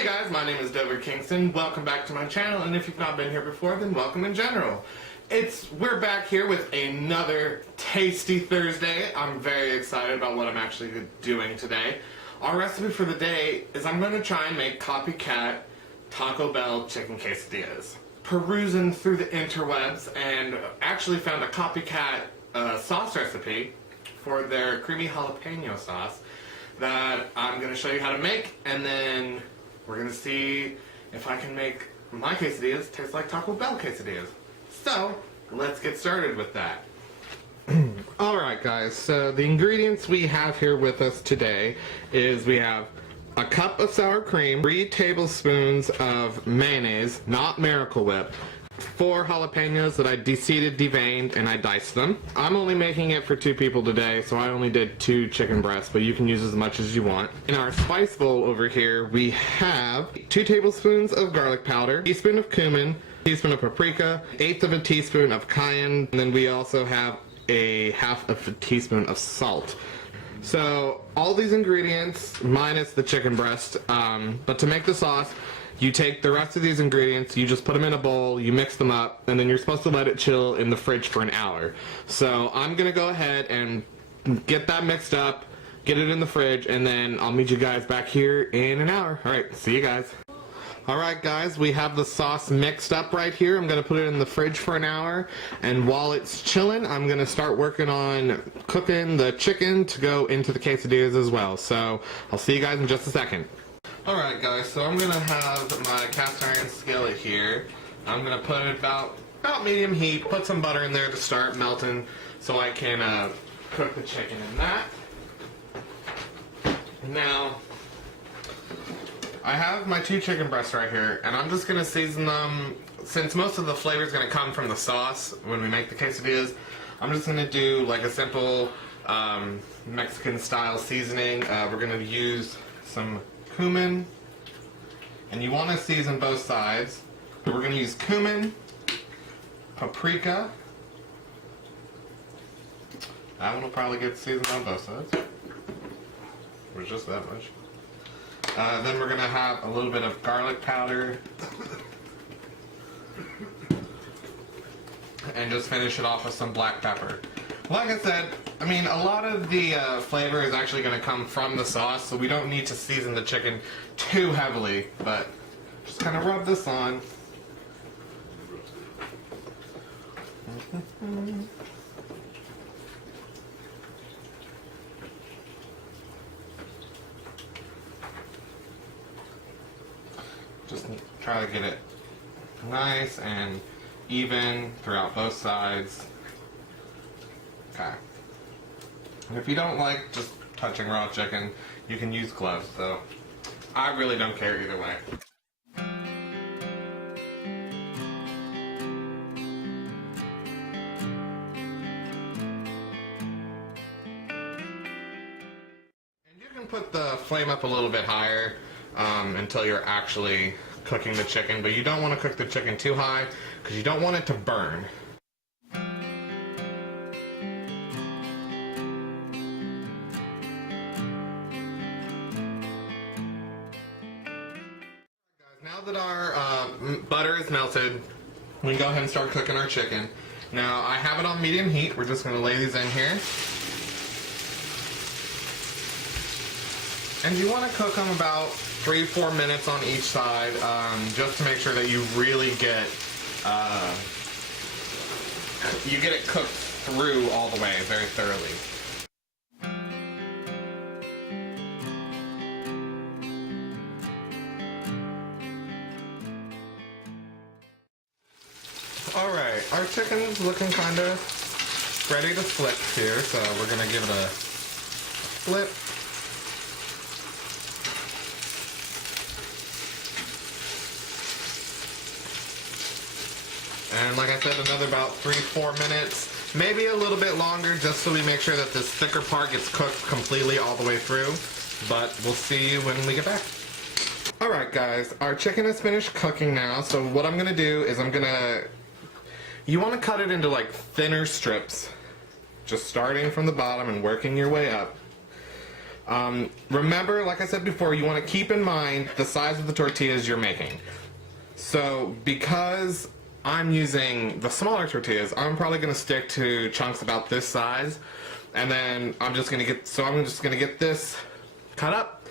Hey guys, my name is Kingston. Welcome back to my channel, and if you've not been here before, then welcome in general. We're back here with another tasty Thursday. I'm very excited about what I'm actually doing today. Our recipe for the day is I'm going to try and make Copycat Taco Bell chicken quesadillas. Perusing through the interwebs and actually found a Copycat sauce recipe for their creamy jalapeno sauce that I'm going to show you how to make, and then we're going to see if I can make my quesadillas taste like Taco Bell quesadillas. So, let's get started with that. Alright guys, so the ingredients we have here with us today is we have a cup of sour cream, 3 tablespoons of mayonnaise, not Miracle Whip, 4 jalapenos that I de-seeded, deveined, and I diced them. I'm only making it for 2 people today, so I only did 2 chicken breasts, but you can use as much as you want. In our spice bowl over here, we have 2 tablespoons of garlic powder, teaspoon of cumin, teaspoon of paprika, 1/8 of a teaspoon of cayenne, and then we also have a 1/2 of a teaspoon of salt. So all these ingredients minus the chicken breast, but to make the sauce, you take the rest of these ingredients, you just put them in a bowl, you mix them up, and then you're supposed to let it chill in the fridge for an hour. So I'm gonna go ahead and get that mixed up, get it in the fridge, and then I'll meet you guys back here in an hour. Alright, see you guys. Alright guys, we have the sauce mixed up right here. I'm going to put it in the fridge for an hour, and while it's chilling, I'm going to start working on cooking the chicken to go into the quesadillas as well. So, I'll see you guys in just a second. Alright guys, so I'm going to have my cast iron skillet here. I'm going to put it about medium heat, put some butter in there to start melting so I can cook the chicken in that. Now, I have my 2 chicken breasts right here, and I'm just going to season them. Since most of the flavor is going to come from the sauce when we make the quesadillas, I'm just going to do like a simple Mexican style seasoning. We're going to use some cumin, and you want to season both sides. But we're going to use cumin, paprika. That one will probably get seasoned on both sides. Or just that much. Then we're going to have a little bit of garlic powder, and just finish it off with some black pepper. Like I said, I mean, a lot of the flavor is actually going to come from the sauce, so we don't need to season the chicken too heavily, but just kind of rub this on. Just try to get it nice and even throughout both sides. Okay. And if you don't like just touching raw chicken, you can use gloves, so I really don't care either way. And you can put the flame up a little bit higher until you're actually cooking the chicken, but you don't want to cook the chicken too high because you don't want it to burn. Now that our butter is melted, we can go ahead and start cooking our chicken. Now I have it on medium heat. We're just going to lay these in here. And you want to cook them about 3-4 minutes on each side, just to make sure that you really get it cooked through all the way, very thoroughly. Alright, our chicken's looking kind of ready to flip here, so we're going to give it a flip. And like I said, another about 3-4 minutes, maybe a little bit longer, just so we make sure that this thicker part gets cooked completely all the way through. But we'll see you when we get back. Alright guys, our chicken is finished cooking now, so what I'm going to do is you want to cut it into like thinner strips, just starting from the bottom and working your way up. Remember, like I said before, you want to keep in mind the size of the tortillas you're making. So because I'm using the smaller tortillas, I'm probably going to stick to chunks about this size, and then I'm just going to get this cut up,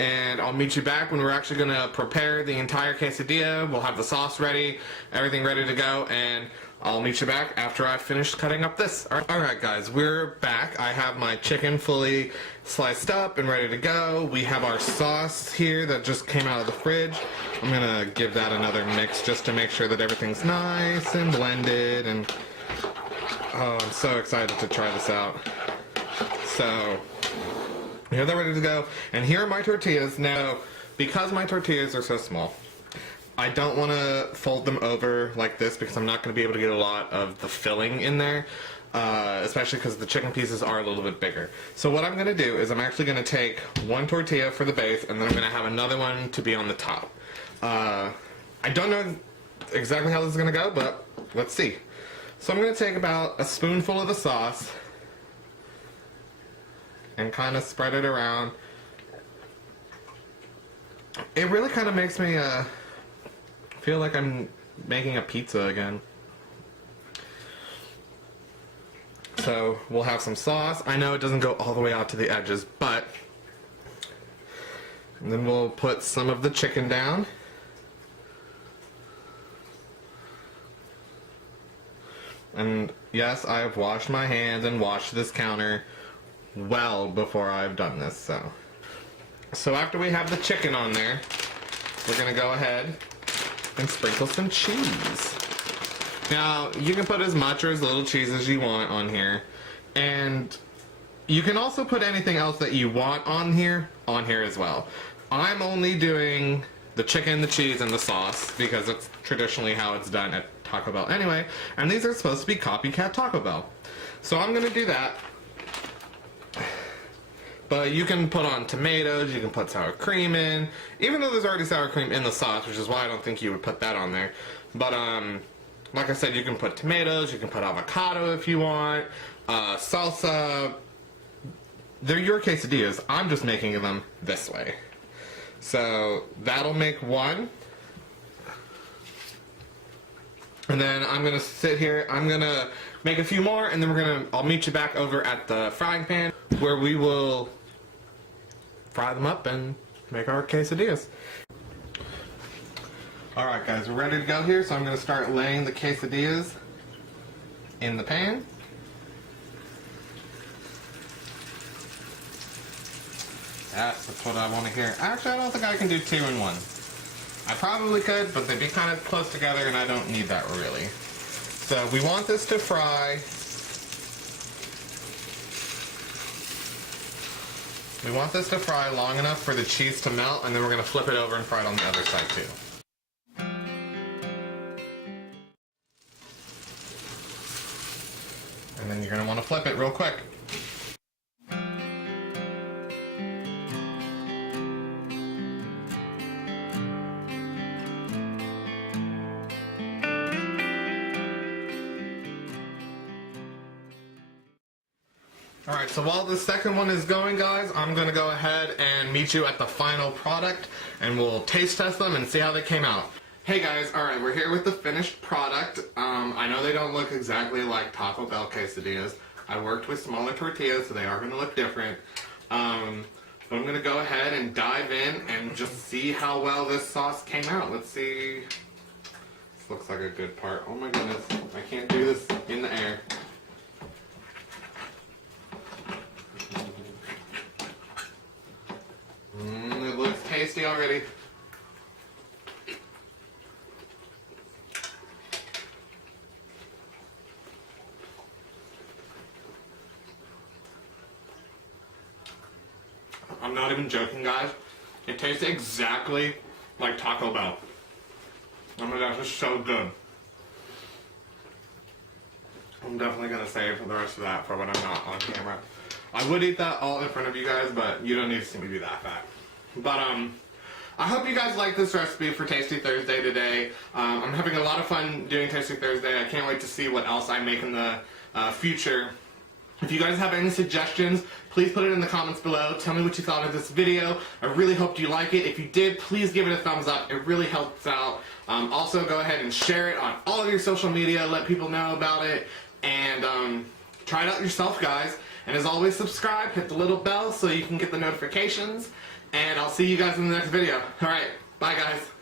and I'll meet you back when we're actually going to prepare the entire quesadilla. We'll have the sauce ready, everything ready to go, and I'll meet you back after I've finished cutting up this. Alright guys, we're back. I have my chicken fully sliced up and ready to go. We have our sauce here that just came out of the fridge. I'm gonna give that another mix just to make sure that everything's nice and blended, and oh, I'm so excited to try this out. So, we have that ready to go, and here are my tortillas. Now, because my tortillas are so small, I don't want to fold them over like this because I'm not going to be able to get a lot of the filling in there, especially because the chicken pieces are a little bit bigger. So what I'm going to do is I'm actually going to take one tortilla for the base, and then I'm going to have another one to be on the top. I don't know exactly how this is going to go, but let's see. So I'm going to take about a spoonful of the sauce and kind of spread it around. It really kind of makes me feel like I'm making a pizza again. So we'll have some sauce. I know it doesn't go all the way out to the edges, but and then we'll put some of the chicken down. And yes, I have washed my hands and washed this counter well before I've done this. So after we have the chicken on there, we're gonna go ahead and sprinkle some cheese. Now, you can put as much or as little cheese as you want on here, and you can also put anything else that you want on here as well. I'm only doing the chicken, the cheese, and the sauce because it's traditionally how it's done at Taco Bell anyway, and these are supposed to be Copycat Taco Bell. So I'm gonna do that. But you can put on tomatoes, you can put sour cream in, even though there's already sour cream in the sauce, which is why I don't think you would put that on there. But, like I said, you can put tomatoes, you can put avocado if you want, salsa. They're your quesadillas. I'm just making them this way. So, that'll make one. And then I'm gonna sit here, I'm gonna make a few more, and then I'll meet you back over at the frying pan, where we will fry them up and make our quesadillas. Alright guys, we're ready to go here, so I'm going to start laying the quesadillas in the pan. That's what I want to hear. Actually, I don't think I can do 2 in 1. I probably could, but they'd be kind of close together and I don't need that really. So we want this to fry. We want this to fry long enough for the cheese to melt, and then we're going to flip it over and fry it on the other side too. And then you're going to want to flip it real quick. Alright, so while the second one is going, guys, I'm going to go ahead and meet you at the final product, and we'll taste test them and see how they came out. Hey guys, alright, we're here with the finished product. I know they don't look exactly like Taco Bell quesadillas. I worked with smaller tortillas, so they are going to look different. But I'm going to go ahead and dive in and just see how well this sauce came out. Let's see. This looks like a good part. Oh my goodness, I can't do this in the air. It looks tasty already. I'm not even joking, guys. It tastes exactly like Taco Bell. Oh my gosh, it's so good. I'm definitely going to save the rest of that for when I'm not on camera. I would eat that all in front of you guys, but you don't need to see me be that fat. But, I hope you guys like this recipe for Tasty Thursday today. I'm having a lot of fun doing Tasty Thursday. I can't wait to see what else I make in the future. If you guys have any suggestions, please put it in the comments below. Tell me what you thought of this video. I really hope you like it. If you did, please give it a thumbs up. It really helps out. Also, go ahead and share it on all of your social media. Let people know about it. And try it out yourself, guys. And as always, subscribe. Hit the little bell so you can get the notifications. And I'll see you guys in the next video. Alright, bye guys.